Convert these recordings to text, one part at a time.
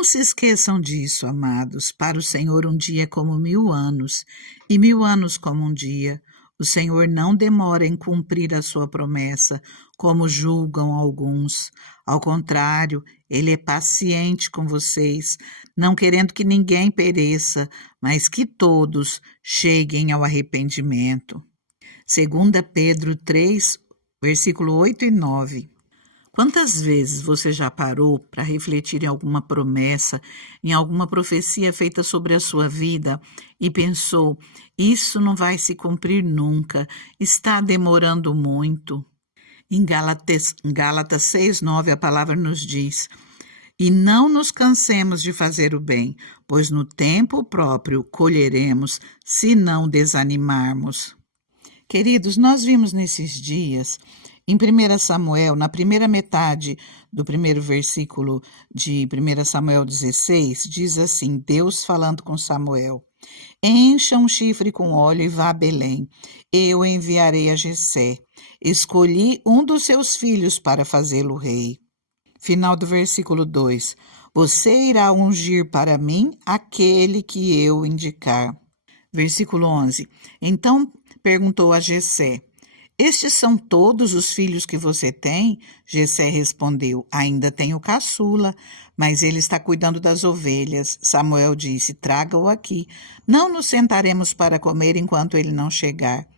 Não se esqueçam disso, amados. Para o Senhor um dia é como 1000 anos, e 1000 anos como um dia. O Senhor não demora em cumprir a sua promessa, como julgam alguns. Ao contrário, Ele é paciente com vocês, não querendo que ninguém pereça, mas que todos cheguem ao arrependimento. 2 Pedro 3, versículo 8 e 9. Quantas vezes você já parou para refletir em alguma promessa, em alguma profecia feita sobre a sua vida e pensou, isso não vai se cumprir nunca, está demorando muito? Em Gálatas 6:9 a palavra nos diz, e não nos cansemos de fazer o bem, pois no tempo próprio colheremos, se não desanimarmos. Queridos, nós vimos nesses dias, em 1 Samuel, na primeira metade do primeiro versículo de 1 Samuel 16, diz assim, Deus falando com Samuel, encha um chifre com óleo e vá a Belém, eu enviarei a Jessé, escolhi um dos seus filhos para fazê-lo rei. Final do versículo 2, você irá ungir para mim aquele que eu indicar. Versículo 11, então perguntou a Jessé, estes são todos os filhos que você tem? Jessé respondeu, ainda tenho caçula, mas ele está cuidando das ovelhas. Samuel disse, traga-o aqui, não nos sentaremos para comer enquanto ele não chegar.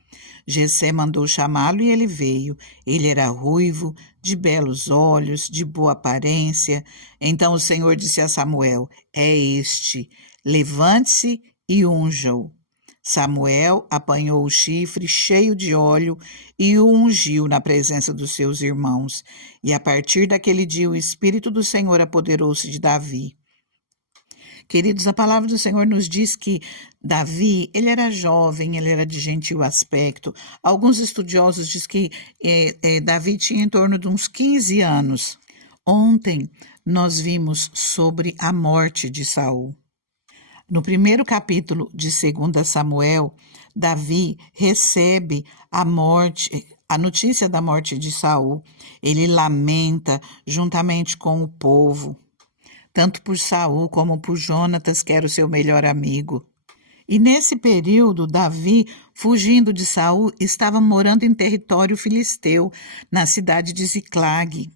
Jessé mandou chamá-lo e ele veio. Ele era ruivo, de belos olhos, de boa aparência. Então o Senhor disse a Samuel, é este, levante-se e unja-o. Samuel apanhou o chifre cheio de óleo e o ungiu na presença dos seus irmãos. E a partir daquele dia o Espírito do Senhor apoderou-se de Davi. Queridos, a palavra do Senhor nos diz que Davi, ele era jovem, ele era de gentil aspecto. Alguns estudiosos dizem que Davi tinha em torno de uns 15 anos. Ontem nós vimos sobre a morte de Saul. No primeiro capítulo de 2 Samuel, Davi recebe a notícia da morte de Saul. Ele lamenta juntamente com o povo, tanto por Saul como por Jonatas, que era o seu melhor amigo. E nesse período, Davi, fugindo de Saul, estava morando em território filisteu, na cidade de Ziclag.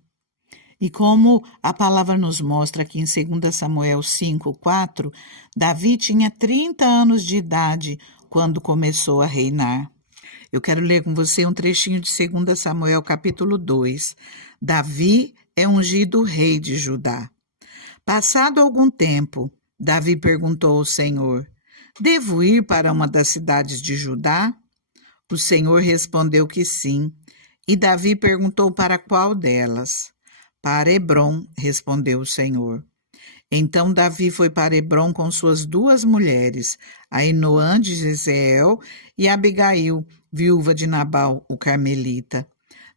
E como a palavra nos mostra aqui em 2 Samuel 5:4, Davi tinha 30 anos de idade quando começou a reinar. Eu quero ler com você um trechinho de 2 Samuel capítulo 2. Davi é ungido rei de Judá. Passado algum tempo, Davi perguntou ao Senhor, devo ir para uma das cidades de Judá? O Senhor respondeu que sim. E Davi perguntou para qual delas? Para Hebrom, respondeu o Senhor. Então Davi foi para Hebrom com suas 2 mulheres, Ainoã de Jezreel e Abigail, viúva de Nabal, o carmelita.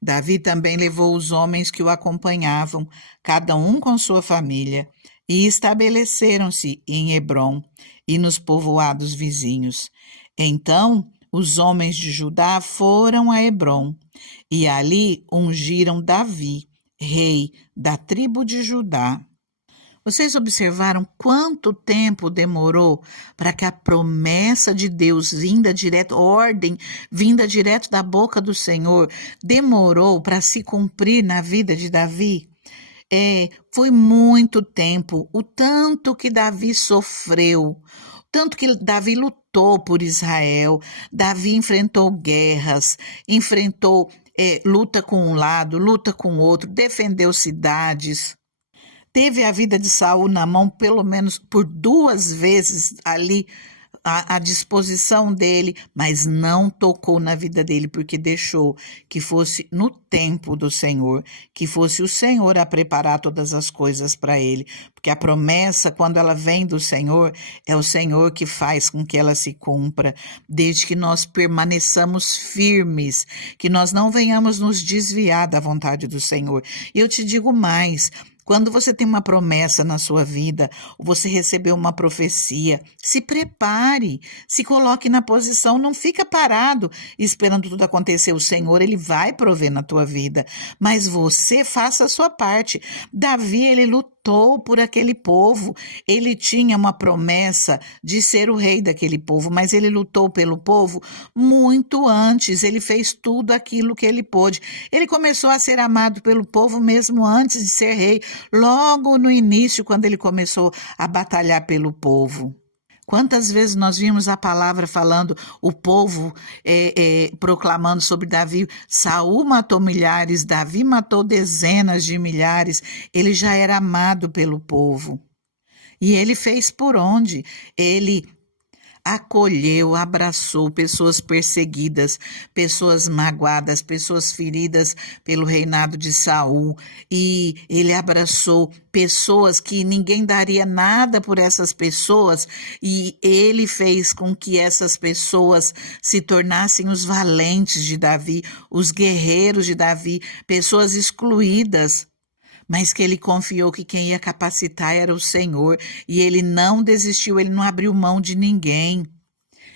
Davi também levou os homens que o acompanhavam, cada um com sua família, e estabeleceram-se em Hebrom e nos povoados vizinhos. Então os homens de Judá foram a Hebrom, e ali ungiram Davi, rei da tribo de Judá. Vocês observaram quanto tempo demorou para que a promessa de Deus ordem vinda direto da boca do Senhor, demorou para se cumprir na vida de Davi? Foi muito tempo, o tanto que Davi sofreu, tanto que Davi lutou por Israel, Davi enfrentou guerras, enfrentou luta com um lado, luta com o outro, defendeu cidades. Teve a vida de Saul na mão pelo menos por 2 vezes ali à disposição dele, mas não tocou na vida dele, porque deixou que fosse no tempo do Senhor, que fosse o Senhor a preparar todas as coisas para ele, porque a promessa, quando ela vem do Senhor, é o Senhor que faz com que ela se cumpra, desde que nós permaneçamos firmes, que nós não venhamos nos desviar da vontade do Senhor. E eu te digo mais, quando você tem uma promessa na sua vida, ou você recebeu uma profecia, se prepare, se coloque na posição, não fica parado esperando tudo acontecer. O Senhor, Ele vai prover na tua vida, mas você faça a sua parte. Davi, ele lutou lutou por aquele povo. Ele tinha uma promessa de ser o rei daquele povo, mas ele lutou pelo povo muito antes. Ele fez tudo aquilo que ele pôde. Ele começou a ser amado pelo povo mesmo antes de ser rei, logo no início, quando ele começou a batalhar pelo povo. Quantas vezes nós vimos a palavra falando, o povo proclamando sobre Davi, Saul matou milhares, Davi matou dezenas de milhares, ele já era amado pelo povo. E ele fez por onde? Ele acolheu, abraçou pessoas perseguidas, pessoas magoadas, pessoas feridas pelo reinado de Saul, e ele abraçou pessoas que ninguém daria nada por essas pessoas, e ele fez com que essas pessoas se tornassem os valentes de Davi, os guerreiros de Davi, pessoas excluídas, mas que ele confiou que quem ia capacitar era o Senhor, e ele não desistiu, ele não abriu mão de ninguém.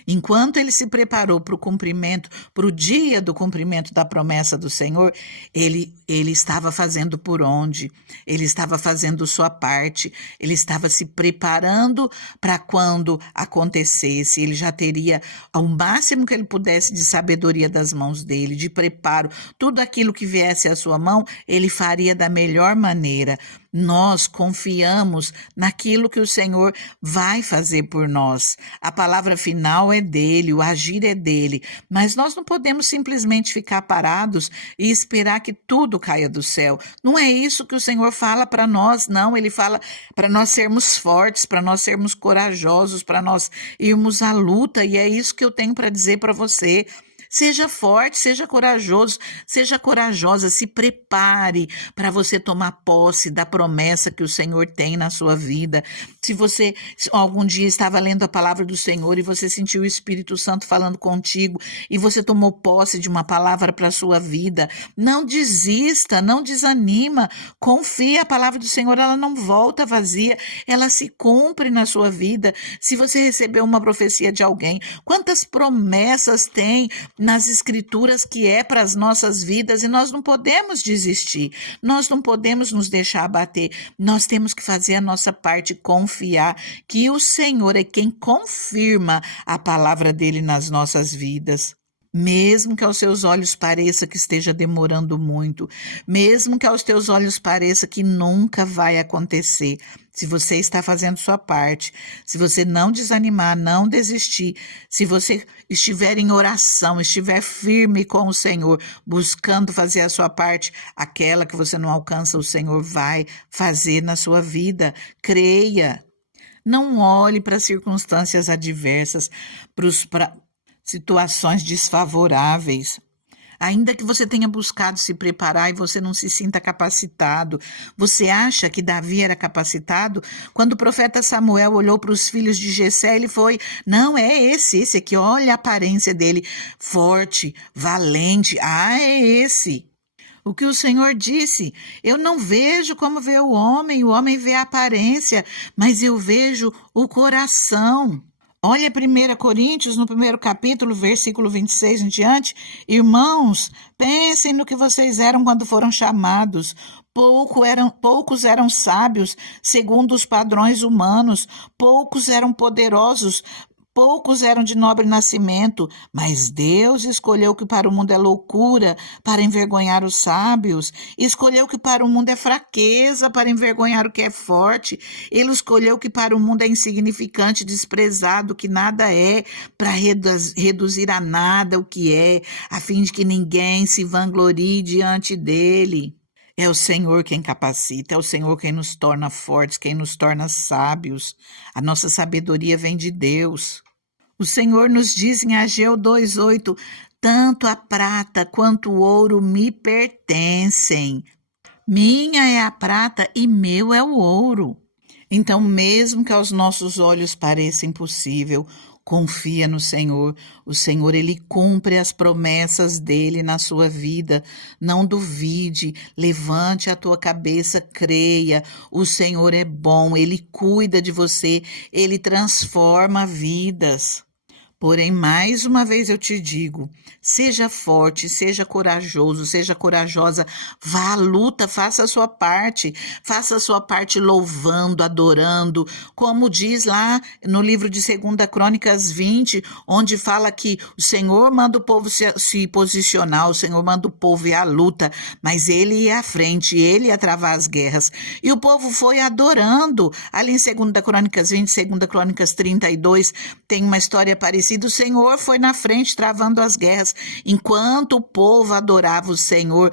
Enquanto ele se preparou para o cumprimento, para o dia do cumprimento da promessa do Senhor, ele estava fazendo por onde? Ele estava fazendo sua parte, ele estava se preparando para quando acontecesse, ele já teria ao máximo que ele pudesse de sabedoria das mãos dele, de preparo, tudo aquilo que viesse à sua mão, ele faria da melhor maneira. Nós confiamos naquilo que o Senhor vai fazer por nós. A palavra final é dele, o agir é dele, mas nós não podemos simplesmente ficar parados e esperar que tudo caia do céu. Não é isso que o Senhor fala para nós, não. Ele fala para nós sermos fortes, para nós sermos corajosos, para nós irmos à luta, e é isso que eu tenho para dizer para você. Seja forte, seja corajoso, seja corajosa, se prepare para você tomar posse da promessa que o Senhor tem na sua vida. Se você algum dia estava lendo a palavra do Senhor e você sentiu o Espírito Santo falando contigo e você tomou posse de uma palavra para a sua vida, não desista, não desanima, confia, a palavra do Senhor, ela não volta vazia, ela se cumpre na sua vida. Se você recebeu uma profecia de alguém, quantas promessas tem nas escrituras que é para as nossas vidas, e nós não podemos desistir, nós não podemos nos deixar abater, nós temos que fazer a nossa parte, confiar que o Senhor é quem confirma a palavra dele nas nossas vidas. Mesmo que aos seus olhos pareça que esteja demorando muito, mesmo que aos teus olhos pareça que nunca vai acontecer, se você está fazendo sua parte, se você não desanimar, não desistir, se você estiver em oração, estiver firme com o Senhor, buscando fazer a sua parte, aquela que você não alcança, o Senhor vai fazer na sua vida. Creia. Não olhe para as circunstâncias adversas, para situações desfavoráveis. Ainda que você tenha buscado se preparar e você não se sinta capacitado, você acha que Davi era capacitado? Quando o profeta Samuel olhou para os filhos de Jessé, ele foi, não, é esse aqui, olha a aparência dele, forte, valente, é esse. O que o Senhor disse, eu não vejo como vê o homem vê a aparência, mas eu vejo o coração. Olha 1 Coríntios, no 1º capítulo, versículo 26 em diante. Irmãos, pensem no que vocês eram quando foram chamados. Poucos eram sábios, segundo os padrões humanos. Poucos eram poderosos, poucos eram de nobre nascimento, mas Deus escolheu que para o mundo é loucura, para envergonhar os sábios. Escolheu que para o mundo é fraqueza, para envergonhar o que é forte. Ele escolheu que para o mundo é insignificante, desprezado, que nada é, para reduzir a nada o que é, a fim de que ninguém se vanglorie diante dele. É o Senhor quem capacita, é o Senhor quem nos torna fortes, quem nos torna sábios. A nossa sabedoria vem de Deus. O Senhor nos diz em Ageu 2:8, tanto a prata quanto o ouro me pertencem. Minha é a prata e meu é o ouro. Então, mesmo que aos nossos olhos pareça impossível, confia no Senhor. O Senhor, Ele cumpre as promessas dEle na sua vida. Não duvide, levante a tua cabeça, creia. O Senhor é bom, Ele cuida de você, Ele transforma vidas. Porém, mais uma vez eu te digo, seja forte, seja corajoso, seja corajosa, vá à luta, faça a sua parte louvando, adorando, como diz lá no livro de 2 Crônicas 20, onde fala que o Senhor manda o povo se posicionar, o Senhor manda o povo ir à luta, mas ele ia à frente, ele ia travar as guerras. E o povo foi adorando. Ali em 2 Crônicas 20, 2 Crônicas 32, tem uma história parecida. O Senhor foi na frente travando as guerras. Enquanto o povo adorava o Senhor,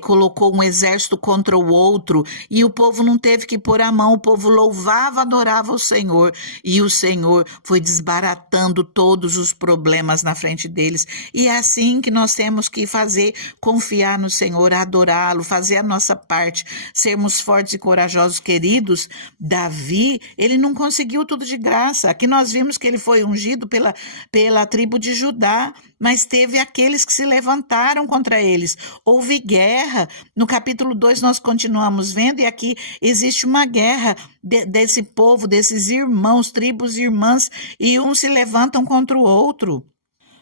colocou um exército contra o outro e o povo não teve que pôr a mão, o povo louvava, adorava o Senhor e o Senhor foi desbaratando todos os problemas na frente deles. E é assim que nós temos que fazer, confiar no Senhor, adorá-lo, fazer a nossa parte, sermos fortes e corajosos, queridos. Davi, ele não conseguiu tudo de graça. Aqui nós vimos que ele foi ungido pela tribo de Judá, mas teve aqueles que se levantaram contra eles. Houve guerra. No capítulo 2 nós continuamos vendo, e aqui existe uma guerra desse povo, desses irmãos, tribos irmãs, e uns se levantam contra o outro.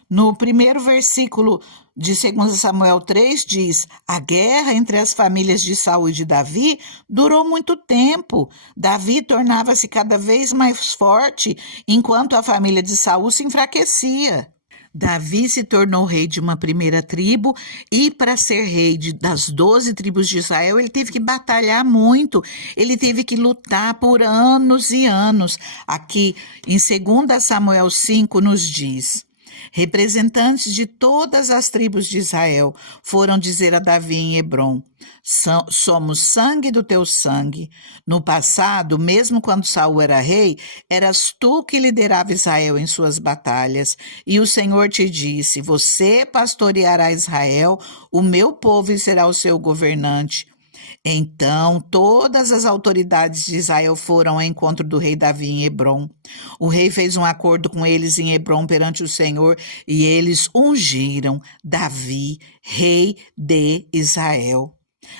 No primeiro versículo de 2 Samuel 3 diz: a guerra entre as famílias de Saul e de Davi durou muito tempo. Davi tornava-se cada vez mais forte, enquanto a família de Saul se enfraquecia. Davi se tornou rei de uma primeira tribo e para ser rei das 12 tribos de Israel, ele teve que batalhar muito, ele teve que lutar por anos e anos. Aqui em 2 Samuel 5 nos diz: representantes de todas as tribos de Israel foram dizer a Davi em Hebrom: somos sangue do teu sangue. No passado, mesmo quando Saul era rei, eras tu que liderava Israel em suas batalhas. E o Senhor te disse: você pastoreará Israel, o meu povo, e será o seu governante. Então todas as autoridades de Israel foram ao encontro do rei Davi em Hebrom. O rei fez um acordo com eles em Hebrom perante o Senhor e eles ungiram Davi, rei de Israel.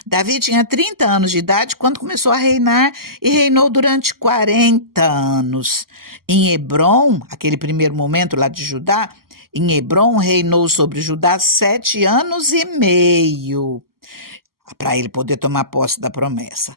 Davi tinha 30 anos de idade quando começou a reinar e reinou durante 40 anos. Em Hebrom, aquele primeiro momento lá de Judá, em Hebrom reinou sobre Judá 7 anos e meio, para ele poder tomar posse da promessa.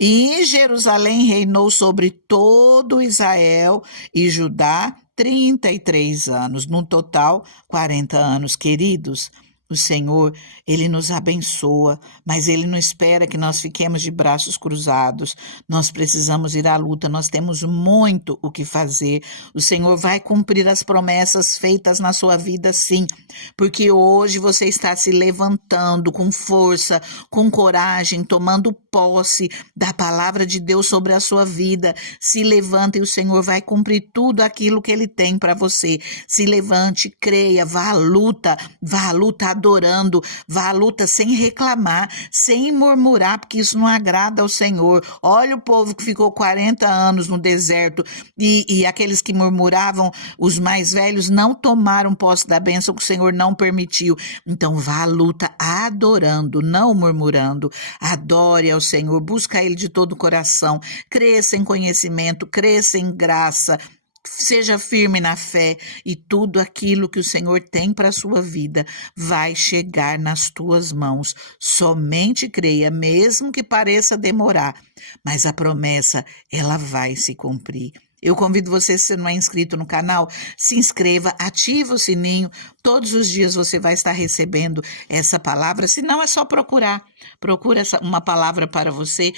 E em Jerusalém reinou sobre todo Israel e Judá 33 anos, no total 40 anos. Queridos, o Senhor, Ele nos abençoa, mas Ele não espera que nós fiquemos de braços cruzados. Nós precisamos ir à luta, nós temos muito o que fazer. O Senhor vai cumprir as promessas feitas na sua vida, sim, porque hoje você está se levantando com força, com coragem, tomando posse da palavra de Deus sobre a sua vida. Se levanta e o Senhor vai cumprir tudo aquilo que Ele tem para você. Se levante, creia, vá à luta adorando, vá à luta sem reclamar, sem murmurar, porque isso não agrada ao Senhor. Olha o povo que ficou 40 anos no deserto e aqueles que murmuravam, os mais velhos, não tomaram posse da bênção que o Senhor não permitiu. Então vá à luta adorando, não murmurando. Adore ao Senhor, busca Ele de todo o coração, cresça em conhecimento, cresça em graça, seja firme na fé e tudo aquilo que o Senhor tem para a sua vida vai chegar nas tuas mãos. Somente creia, mesmo que pareça demorar, mas a promessa, ela vai se cumprir. Eu convido você, se você não é inscrito no canal, se inscreva, ativa o sininho. Todos os dias você vai estar recebendo essa palavra. Se não, é só procurar. Procura uma palavra para você,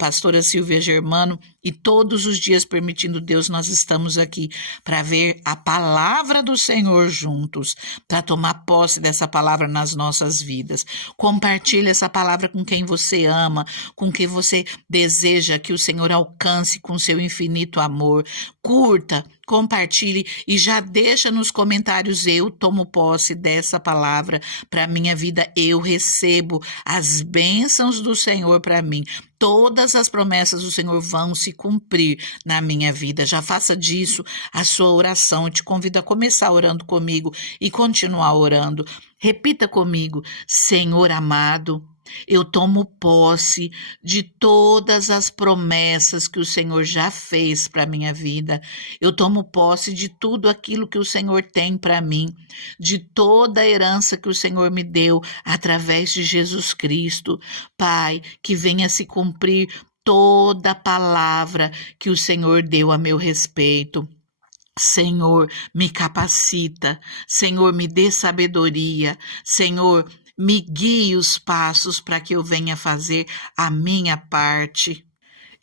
pastora Silvia Germano, e todos os dias, permitindo Deus, nós estamos aqui para ver a palavra do Senhor juntos, para tomar posse dessa palavra nas nossas vidas. Compartilhe essa palavra com quem você ama, com quem você deseja que o Senhor alcance com seu infinito amor. Curta, compartilhe e já deixa nos comentários: eu tomo posse dessa palavra para minha vida, eu recebo as bênçãos do Senhor para mim. Todas as promessas do Senhor vão se cumprir na minha vida. Já faça disso a sua oração. Eu te convido a começar orando comigo e continuar orando. Repita comigo: Senhor amado, Eu tomo posse de todas as promessas que o Senhor já fez para a minha vida. Eu tomo posse de tudo aquilo que o Senhor tem para mim, de toda a herança que o Senhor me deu através de Jesus Cristo. Pai, que venha se cumprir toda a palavra que o Senhor deu a meu respeito. Senhor, me capacita. Senhor, me dê sabedoria. Senhor, me guie os passos para que eu venha fazer a minha parte.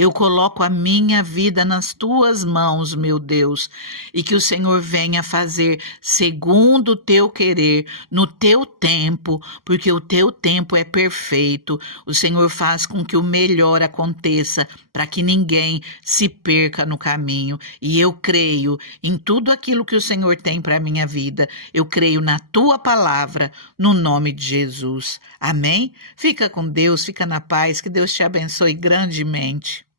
Eu coloco a minha vida nas tuas mãos, meu Deus, e que o Senhor venha fazer segundo o teu querer, no teu tempo, porque o teu tempo é perfeito. O Senhor faz com que o melhor aconteça, para que ninguém se perca no caminho. E eu creio em tudo aquilo que o Senhor tem para a minha vida. Eu creio na tua palavra, no nome de Jesus. Amém? Fica com Deus, fica na paz, que Deus te abençoe grandemente.